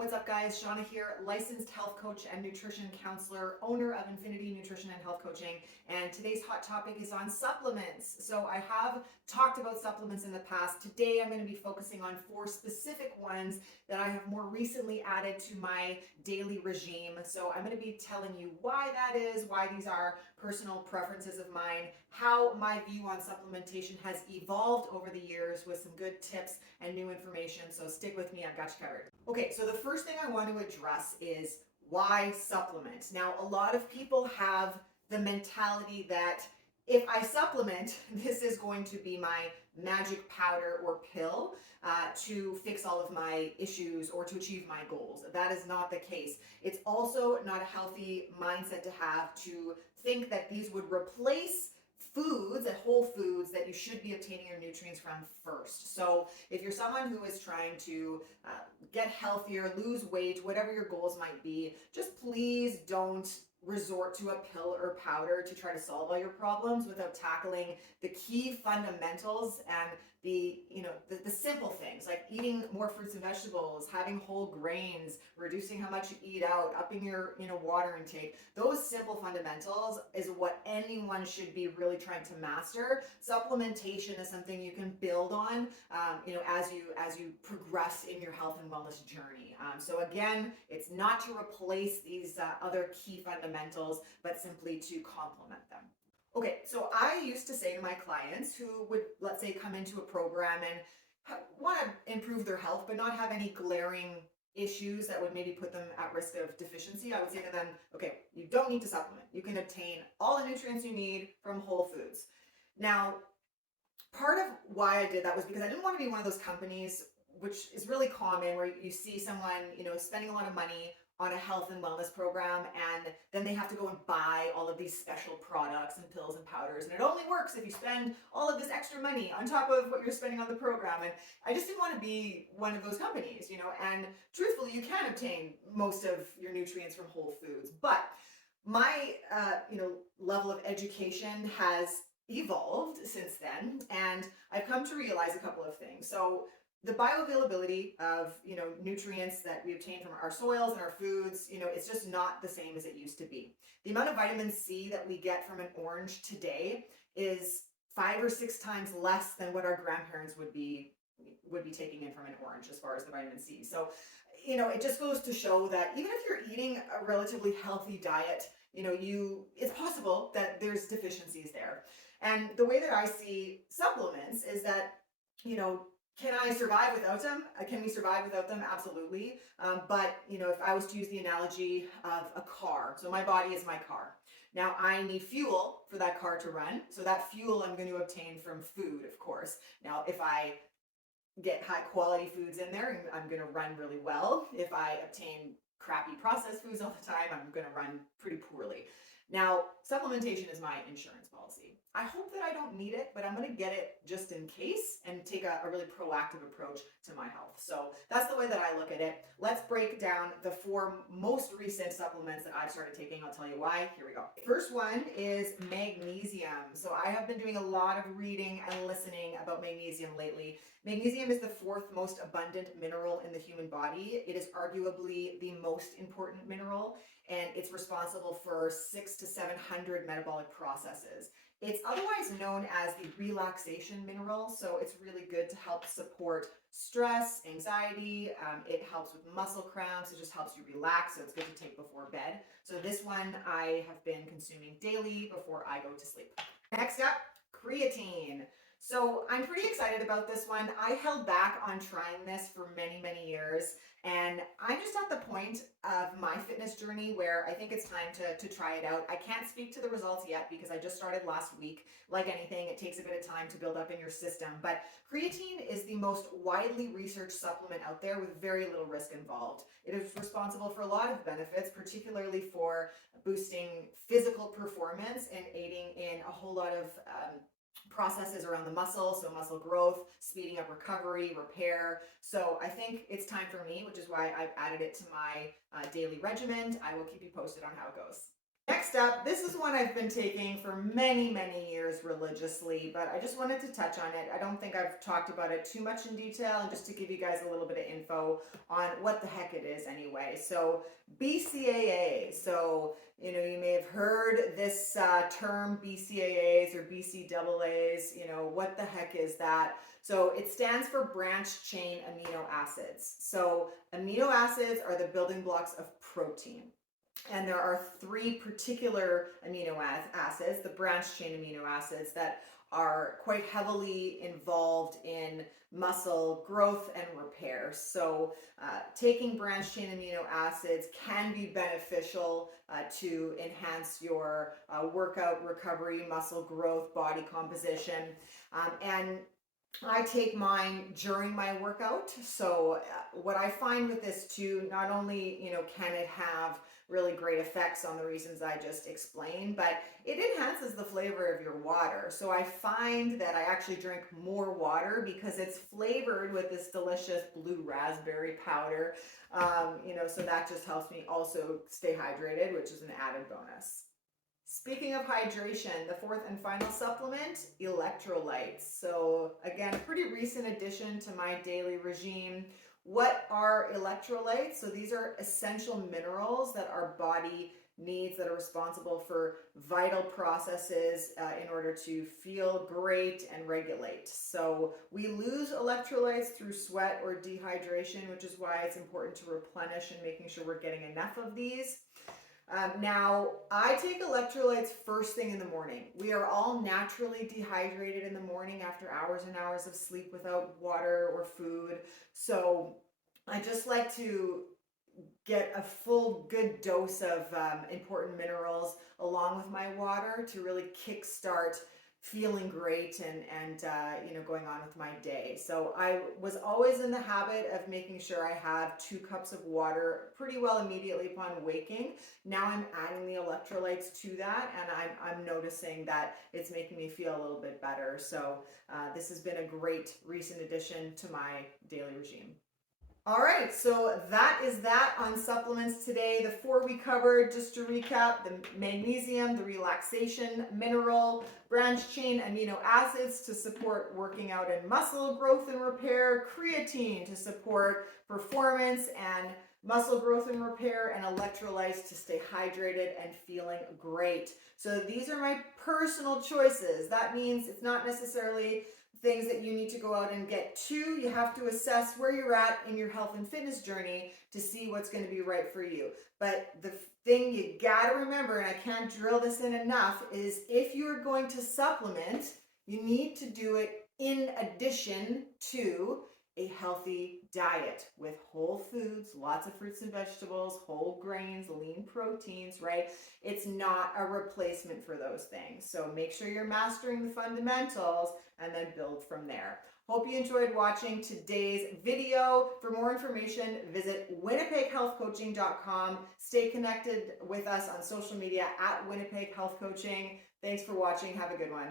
What's up, guys? Shauna here, licensed health coach and nutrition counselor, owner of Infinity Nutrition and Health Coaching. And today's hot topic is on supplements. So I have talked about supplements in the past. Today, I'm going to be focusing on 4 specific ones that I have more recently added to my daily regime. So I'm going to be telling you why that is, why these are personal preferences of mine, how my view on supplementation has evolved over the years with some good tips and new information. So stick with me, I've got you covered. Okay, so the first thing I want to address is why supplement. Now, a lot of people have the mentality that if I supplement, this is going to be my magic powder or pill to fix all of my issues or to achieve my goals. That is not the case. It's also not a healthy mindset to have to think that these would replace foods and whole foods that you should be obtaining your nutrients from first. So if you're someone who is trying to get healthier, lose weight, whatever your goals might be, just please don't resort to a pill or powder to try to solve all your problems without tackling the key fundamentals and the simple things like eating more fruits and vegetables, having whole grains, reducing how much you eat out, upping your water intake. Those simple fundamentals is what anyone should be really trying to master. Supplementation is something you can build on as you progress in your health and wellness journey. So again, it's not to replace these other key fundamentals, but simply to complement them. Okay, so I used to say to my clients who would, let's say, come into a program and want to improve their health, but not have any glaring issues that would maybe put them at risk of deficiency, I would say to them, okay, you don't need to supplement. You can obtain all the nutrients you need from whole foods. Now, part of why I did that was because I didn't want to be one of those companies, which is really common, where you see someone, spending a lot of money on a health and wellness program, and then they have to go and buy all of these special products and pills and powders, and it only works if you spend all of this extra money on top of what you're spending on the program. And I just didn't want to be one of those companies, and truthfully, you can obtain most of your nutrients from whole foods, but my level of education has evolved since then, and I've come to realize a couple of things. So the bioavailability of nutrients that we obtain from our soils and our foods, it's just not the same as it used to be. The amount of vitamin C that we get from an orange today is 5 or 6 times less than what our grandparents would be taking in from an orange as far as the vitamin C. So it just goes to show that even if you're eating a relatively healthy diet, it's possible that there's deficiencies there. And the way that I see supplements is that, can I survive without them? Can we survive without them? Absolutely. But if I was to use the analogy of a car, so my body is my car. Now I need fuel for that car to run. So that fuel I'm going to obtain from food, of course. Now, if I get high quality foods in there, I'm going to run really well. If I obtain crappy processed foods all the time, I'm going to run pretty poorly. Now, supplementation is my insurance policy. I hope that I don't need it, but I'm going to get it just in case and take a really proactive approach to my health. So that's the way that I look at it. Let's break down the 4 most recent supplements that I've started taking. I'll tell you why. Here we go. First one is magnesium. So I have been doing a lot of reading and listening about magnesium lately. Magnesium is the 4th most abundant mineral in the human body. It is arguably the most important mineral, and it's responsible for 600 to 700 metabolic processes. It's otherwise known as the relaxation mineral, so it's really good to help support stress, anxiety. It helps with muscle cramps. It just helps you relax, so it's good to take before bed. So this one I have been consuming daily before I go to sleep. Next up, creatine. So I'm pretty excited about this one. I held back on trying this for many, many years, and I'm just at the point of my fitness journey where I think it's time to try it out. I can't speak to the results yet because I just started last week. Like anything, it takes a bit of time to build up in your system, but creatine is the most widely researched supplement out there with very little risk involved. It is responsible for a lot of benefits, particularly for boosting physical performance and aiding in a whole lot of processes around the muscle, so muscle growth, speeding up recovery, repair. So I think it's time for me, which is why I've added it to my daily regimen. I will keep you posted on how it goes. Next up, this is one I've been taking for many, many years religiously, but I just wanted to touch on it. I don't think I've talked about it too much in detail, and just to give you guys a little bit of info on what the heck it is anyway. So, BCAA. So, you may have heard this term BCAAs or BCAAs. What the heck is that? So, it stands for branched chain amino acids. So, amino acids are the building blocks of protein. And there are three particular amino acids, the branched chain amino acids, that are quite heavily involved in muscle growth and repair. So, taking branched chain amino acids can be beneficial to enhance your workout recovery, muscle growth, body composition. And I take mine during my workout. So, what I find with this too, not only, can it have really great effects on the reasons I just explained, but it enhances the flavor of your water. So, I find that I actually drink more water because it's flavored with this delicious blue raspberry powder. So that just helps me also stay hydrated, which is an added bonus. Speaking of hydration, the fourth and final supplement, electrolytes. So again, pretty recent addition to my daily regime. What are electrolytes? So these are essential minerals that our body needs, that are responsible for vital processes in order to feel great and regulate. So we lose electrolytes through sweat or dehydration, which is why it's important to replenish and making sure we're getting enough of these. Now, I take electrolytes first thing in the morning. We are all naturally dehydrated in the morning after hours and hours of sleep without water or food. So I just like to get a full good dose of important minerals along with my water to really kickstart feeling great and going on with my day. So I was always in the habit of making sure I have 2 cups of water pretty well immediately upon waking. Now I'm adding the electrolytes to that, and I'm noticing that it's making me feel a little bit better. So this has been a great recent addition to my daily regime. All right, so that is that on supplements today. The 4 we covered, just to recap: the magnesium, the relaxation mineral, branched chain amino acids to support working out and muscle growth and repair, creatine to support performance and muscle growth and repair, and electrolytes to stay hydrated and feeling great. So these are my personal choices. That means it's not necessarily things that you need to go out and get to. You have to assess where you're at in your health and fitness journey to see what's going to be right for you. But the thing you got to remember, and I can't drill this in enough, is if you're going to supplement, you need to do it in addition to a healthy diet with whole foods, lots of fruits and vegetables, whole grains, lean proteins, right? It's not a replacement for those things. So make sure you're mastering the fundamentals and then build from there. Hope you enjoyed watching today's video. For more information, visit winnipeghealthcoaching.com. Stay connected with us on social media at Winnipeg Health Coaching. Thanks for watching. Have a good one.